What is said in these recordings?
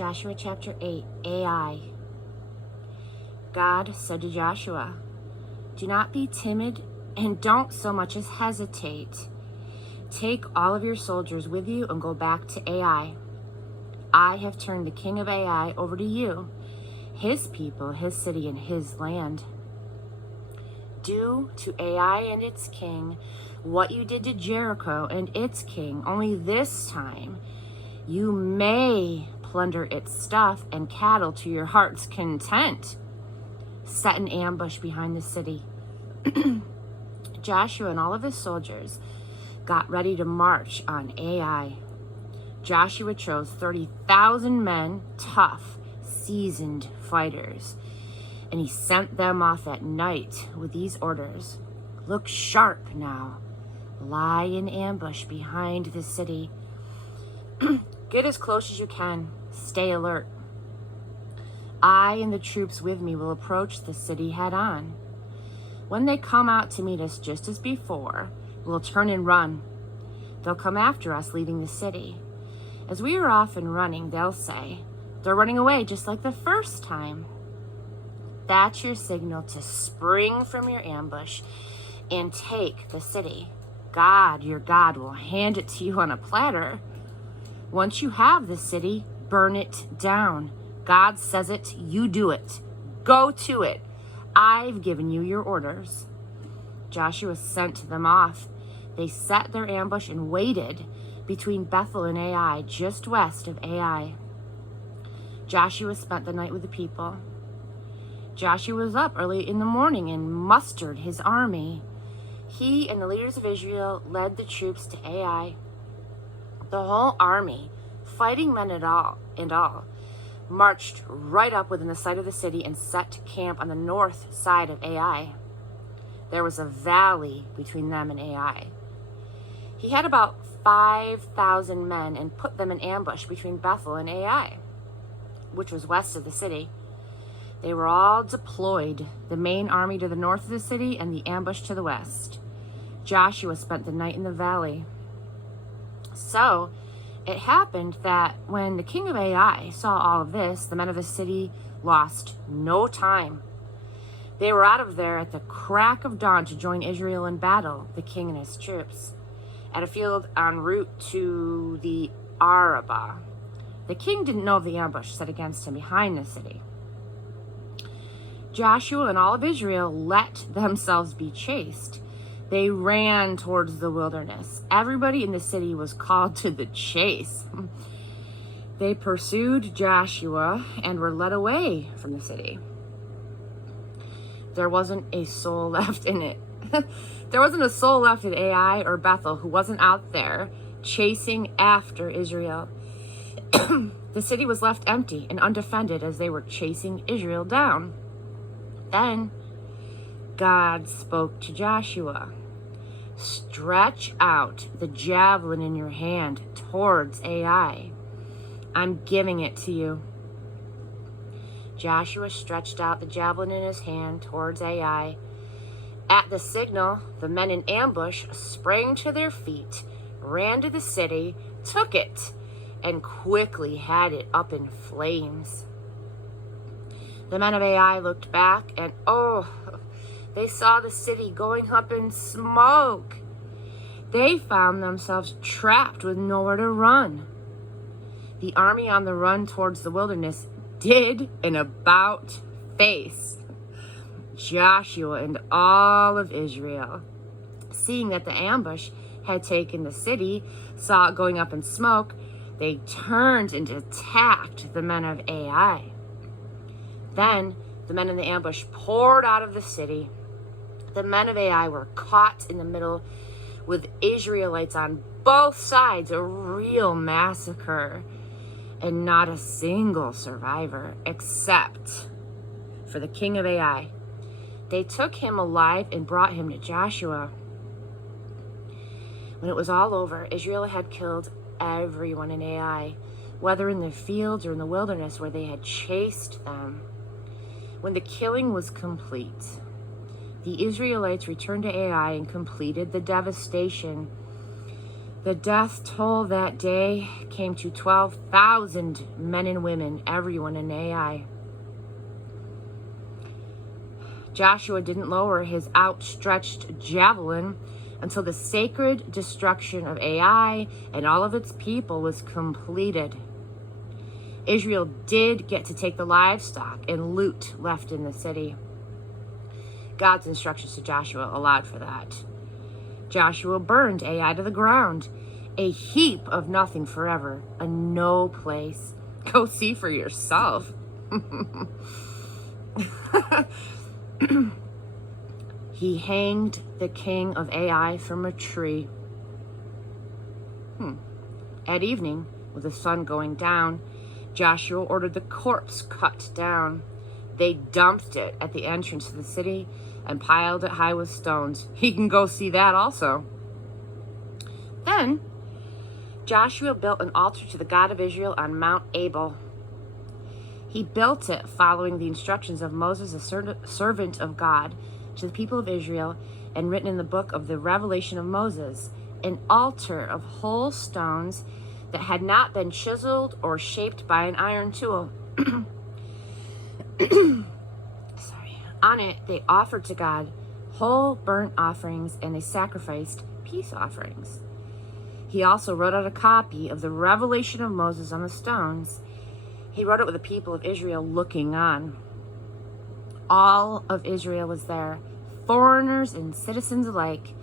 Joshua chapter 8, Ai. God said to Joshua, "Do not be timid and don't so much as hesitate. Take all of your soldiers with you and go back to Ai. I have turned the king of Ai over to you, his people, his city, and his land. Do to Ai and its king what you did to Jericho and its king, only this time you may plunder its stuff and cattle to your heart's content. Set an ambush behind the city." Joshua and all of his soldiers got ready to march on Ai. Joshua chose 30,000 men, tough, seasoned fighters, and he sent them off at night with these orders. "Look sharp now. Lie in ambush behind the city. Get as close as you can. Stay alert. I and the troops with me will approach the city head on. When they come out to meet us just as before, we'll turn and run. They'll come after us leaving the city. As we are off and running, they'll say, 'They're running away just like the first time.' That's your signal to spring from your ambush and take the city. God, your God, will hand it to you on a platter. Once you have the city, burn it down. God says it, you do it. Go to it. I've given you your orders." Joshua sent them off. They set their ambush and waited between Bethel and Ai, just west of Ai. Joshua spent the night with the people. Joshua was up early in the morning and mustered his army. He and the leaders of Israel led the troops to Ai. The whole army, fighting men and all, marched right up within the sight of the city and set camp on the north side of Ai. There was a valley between them and Ai. He had about 5,000 men and put them in ambush between Bethel and Ai, which was west of the city. They were all deployed, the main army to the north of the city and the ambush to the west. Joshua spent the night in the valley. So it happened that when the king of Ai saw all of this, the men of the city lost no time. They were out of there at the crack of dawn to join Israel in battle, the king and his troops, at a field en route to the Arabah. The king didn't know of the ambush set against him behind the city. Joshua and all of Israel let themselves be chased. They ran towards the wilderness. Everybody in the city was called to the chase. They pursued Joshua and were led away from the city. There wasn't a soul left in it. There wasn't a soul left in Ai or Bethel who wasn't out there chasing after Israel. The city was left empty and undefended as they were chasing Israel down. Then God spoke to Joshua. "Stretch out the javelin in your hand towards Ai. I'm giving it to you." Joshua stretched out the javelin in his hand towards Ai. At the signal, the men in ambush sprang to their feet, ran to the city, took it, and quickly had it up in flames. The men of Ai looked back and, they saw the city going up in smoke. They found themselves trapped with nowhere to run. The army on the run towards the wilderness did an about face. Joshua and all of Israel, seeing that the ambush had taken the city, saw it going up in smoke, they turned and attacked the men of Ai. Then the men in the ambush poured out of the city. The men of Ai were caught in the middle with Israelites on both sides, a real massacre, and not a single survivor except for the king of Ai. They took him alive and brought him to Joshua. When it was all over, Israel had killed everyone in Ai, whether in the fields or in the wilderness where they had chased them. When the killing was complete, the Israelites returned to Ai and completed the devastation. The death toll that day came to 12,000 men and women, everyone in Ai. Joshua didn't lower his outstretched javelin until the sacred destruction of Ai and all of its people was completed. Israel did get to take the livestock and loot left in the city. God's instructions to Joshua allowed for that. Joshua burned Ai to the ground, a heap of nothing forever, a no place. Go see for yourself. He hanged the king of Ai from a tree. At evening, with the sun going down, Joshua ordered the corpse cut down. They dumped it at the entrance to the city and piled it high with stones. He can go see that also. Then Joshua built an altar to the God of Israel on Mount Abel. He built it following the instructions of Moses, a servant of God, to the people of Israel, and written in the book of the Revelation of Moses, an altar of whole stones that had not been chiseled or shaped by an iron tool. On it, they offered to God whole burnt offerings, and they sacrificed peace offerings. He also wrote out a copy of the Revelation of Moses on the stones. He wrote it with the people of Israel looking on. All of Israel was there, foreigners and citizens alike,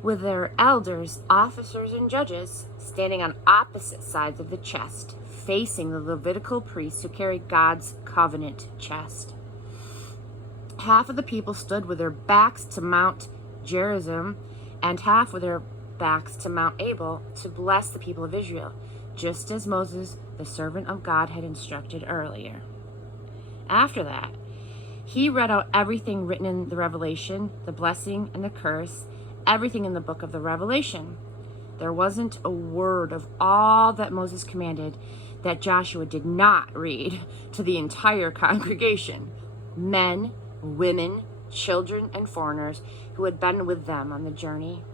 with their elders, officers, and judges standing on opposite sides of the chest, facing the Levitical priests who carried God's covenant chest. Half of the people stood with their backs to Mount Gerizim, and half with their backs to Mount Abel to bless the people of Israel, just as Moses, the servant of God, had instructed earlier. After that, he read out everything written in the Revelation, the blessing and the curse, everything in the book of the Revelation. There wasn't a word of all that Moses commanded that Joshua did not read to the entire congregation, men, women, children, and foreigners who had been with them on the journey.